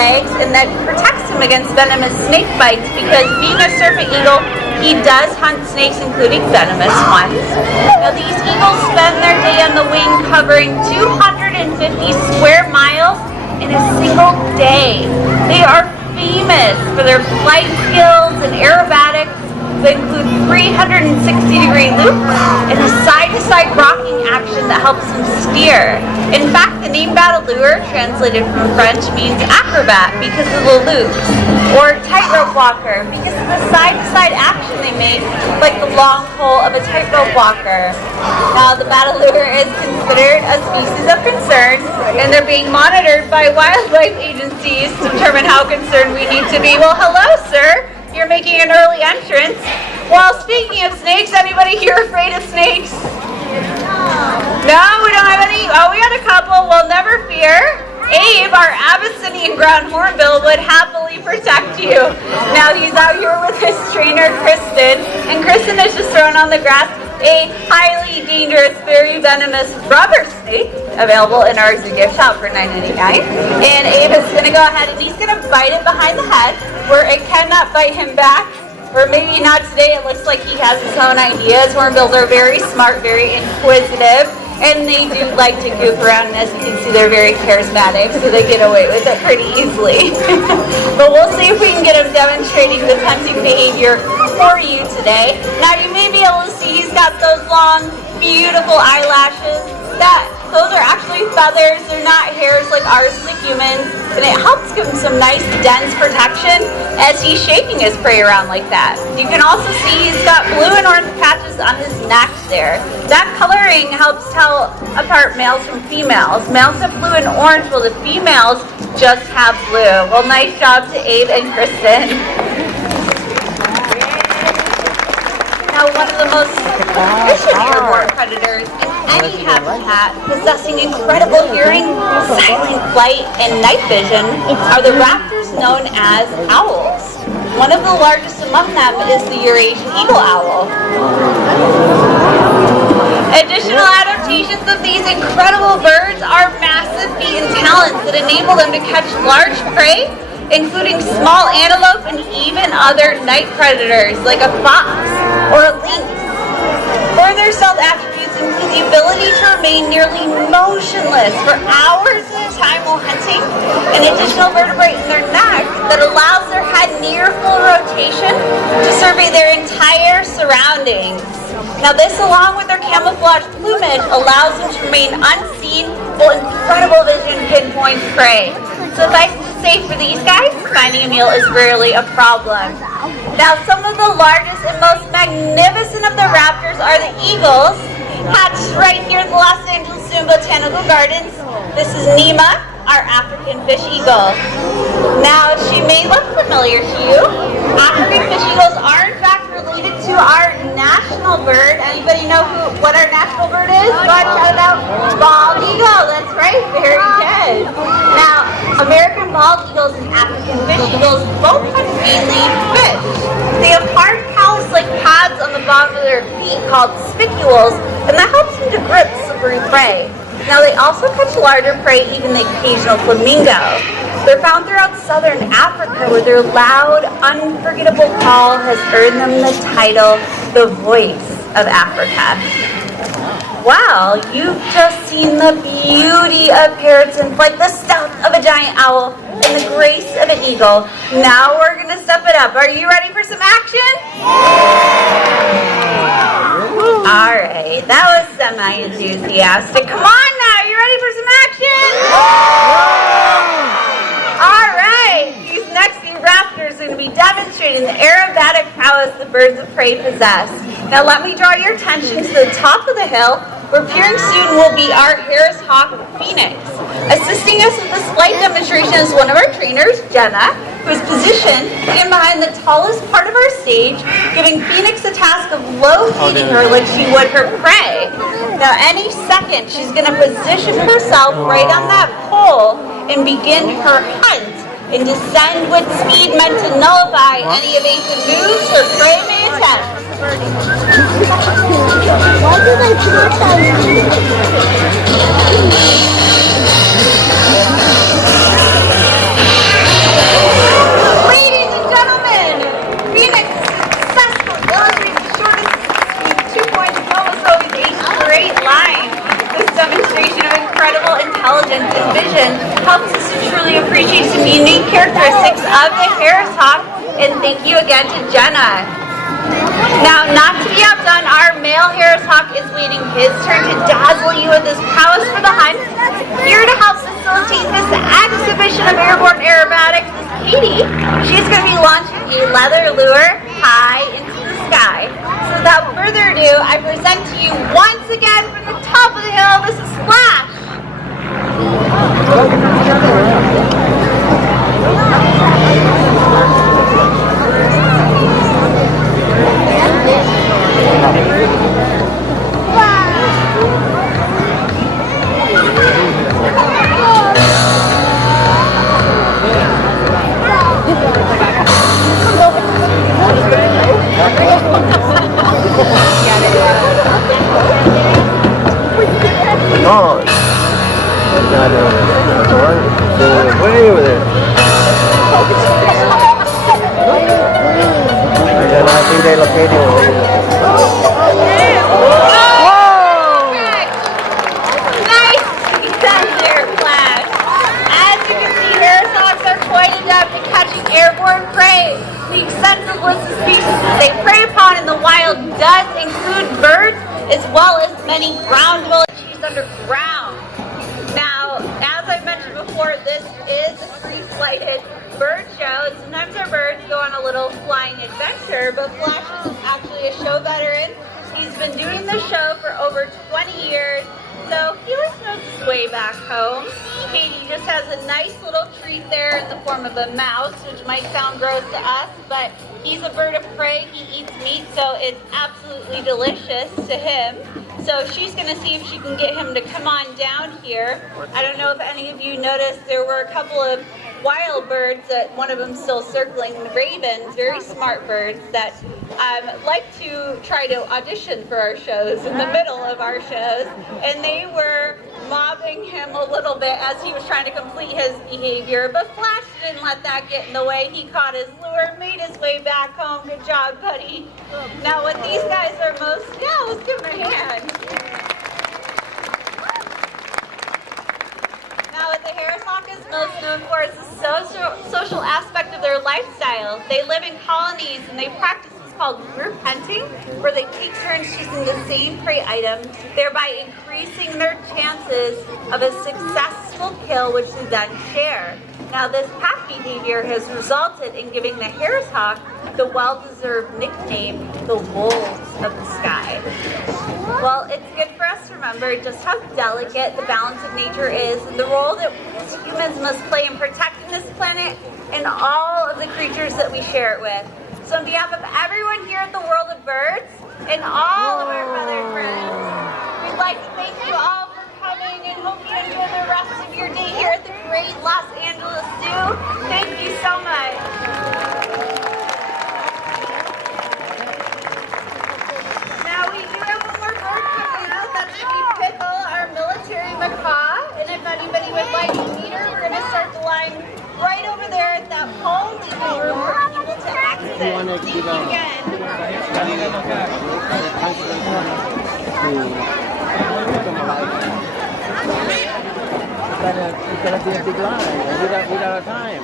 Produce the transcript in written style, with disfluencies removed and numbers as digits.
legs, and that protects him against venomous snake bites because being a serpent eagle, he does hunt snakes, including venomous ones. Now, these eagles spend their day on the wing covering 250 square miles in a single day. They are famous for their flight skills and aerobatics that include 360-degree loops and a side-to-side rocking action that helps them steer. In fact, the name Battledore, translated from French, means acrobat because of the loops, or tightrope walker because of the side-to-side action they make, like the long pole of a tightrope walker. Now, the Battledore is considered a species of concern, and they're being monitored by wildlife agencies to determine how concerned we need to be. Well, hello, sir. You're making an early entrance. Well, speaking of snakes, anybody here afraid of snakes? No, we don't have any. Oh, we got a couple. Well, never fear. Abe, our Abyssinian ground hornbill, would happily protect you. Now he's out here with his trainer, Kristen, and Kristen is just thrown on the grass a highly dangerous, very venomous rubber snake available in our zoo gift shop for $9.99. And Abe is going to go ahead and he's going to bite it behind the head where it cannot bite him back. Or maybe not today. It looks like he has his own ideas. Hornbills are very smart, very inquisitive, and they do like to goof around. And as you can see, they're very charismatic, so they get away with it pretty easily. But we'll see if we can get him demonstrating this hunting behavior for you today. Now, you may be able to see he's got those long, beautiful eyelashes. Those are actually feathers. They're not hairs like ours as humans. And it helps give him some nice, dense protection as he's shaking his prey around like that. You can also see he's got blue and orange patches on his neck there. That coloring helps tell apart males from females. Males have blue and orange, while the females just have blue. Well, nice job to Abe and Kristen. Now, one of the most efficient airborne predators in any habitat, possessing incredible hearing, silent flight, and night vision, are the raptors known as owls. One of the largest among them is the Eurasian eagle owl. Additional adaptations of these incredible birds are massive feet and talents that enable them to catch large prey, including small antelope and even other night predators like a fox or a lynx. Further stealth attributes include the ability to remain nearly motionless for hours at a time while hunting, an additional vertebrae in their neck that allows their head near full rotation to survey their entire surroundings. Now, this, along with their camouflage plumage, allows them to remain unseen while incredible vision pinpoints prey. Suffice to say, for these guys, finding a meal is rarely a problem. Now, some of the largest and most magnificent of the raptors are the eagles, hatched right here in the Los Angeles Zoo Botanical Gardens. This is Nima, our African fish eagle. Now, she may look familiar to you. African fish eagles are, in fact, related to our national bird. Anybody know what our national bird is? Go ahead, shout it out. Bald eagle. That's right. Very good. Now, American bald eagles and African fish eagles both hunt mainly fish. They have hard callus-like pads on the bottom of their feet called spicules, and that helps them to grip slippery prey. Now, they also catch larger prey, even the occasional flamingo. They're found throughout southern Africa, where their loud, unforgettable call has earned them the title, the Voice of Africa. Wow, you've just seen the beauty of parrots in flight, the stealth of a giant owl, and the grace of an eagle. Now we're going to step it up. Are you ready for some action? All right, that was semi-enthusiastic. Come on now, you ready for some action? All right, these next few raptors are going to be demonstrating the aerobatic prowess the birds of prey possess. Now let me draw your attention to the top of the hill, where appearing soon will be our Harris Hawk Phoenix. Assisting us with this flight demonstration is one of our trainers, Jenna, who is positioned in behind the tallest part of our stage, giving Phoenix the task of low-feeding her like she would her prey. Now, any second, she's going to position herself right on that pole and begin her hunt and descend with speed meant to nullify any evasive moves her prey may attempt. Why did I put that? unique characteristics of the Harris Hawk, and thank you again to Jenna. Now, not to be outdone, our male Harris Hawk is waiting his turn to dazzle you with his prowess for the hunt. Here to help facilitate this exhibition of airborne aerobatics is Katie. She's going to be launching a leather lure high into the sky. So without further ado, I present to you once again from the top of the hill, this is Flash. Way over there. I think they located over here. Whoa! Nice! He's done there, Flash. As you can see, Harris Hawks are quite adept at catching airborne prey. The extensive list of species they prey upon in the wild does include birds, as well as many ground-dwelling species underground. Now, as I mentioned before, this is a free-flighted bird show. Sometimes our birds go on a little flying adventure, but Flash is actually a show veteran. He's been doing the show for over 20 years, so he knows his way back home. Katie just has a nice little treat there in the form of a mouse, which might sound gross to us, but he's a bird of prey. He eats meat, so it's absolutely delicious to him. So she's going to see if she can get him to come on down here. I don't know if any of you noticed there were a couple of wild birds, that one of them still circling, the ravens, very smart birds that like to try to audition for our shows in the middle of our shows, and they were mobbing him a little bit as he was trying to complete his behavior, but Flash didn't let that get in the way. He caught his lure, made his way back home. Good job, buddy. Now what these guys are most, let's give him a hand. Now what the Harris Hawk is most known for is the social aspect of their lifestyle. They live in colonies and they practice what's called group hunting, where they take turns choosing the same prey item, thereby increasing their chances of a successful kill, which they then share. Now this pack behavior has resulted in giving the Harris Hawk the well-deserved nickname, the wolves of the sky. Well, it's good for us to remember just how delicate the balance of nature is and the role that humans must play in protecting this planet and all of the creatures that we share it with. So on behalf of everyone here at the World of Birds and all of our feathered friends, we'd like to thank you all for coming and hope you enjoy the rest of your day here at the great Los Angeles Zoo. Thank you so much. Now we do have one more bird coming out. That's going to be Pickle, our military macaw. And if anybody would like to meet her, we're going to start the line right over there at that pole, leaving room for people to exit. Thank you again. It's gonna be a big line. We don't have time.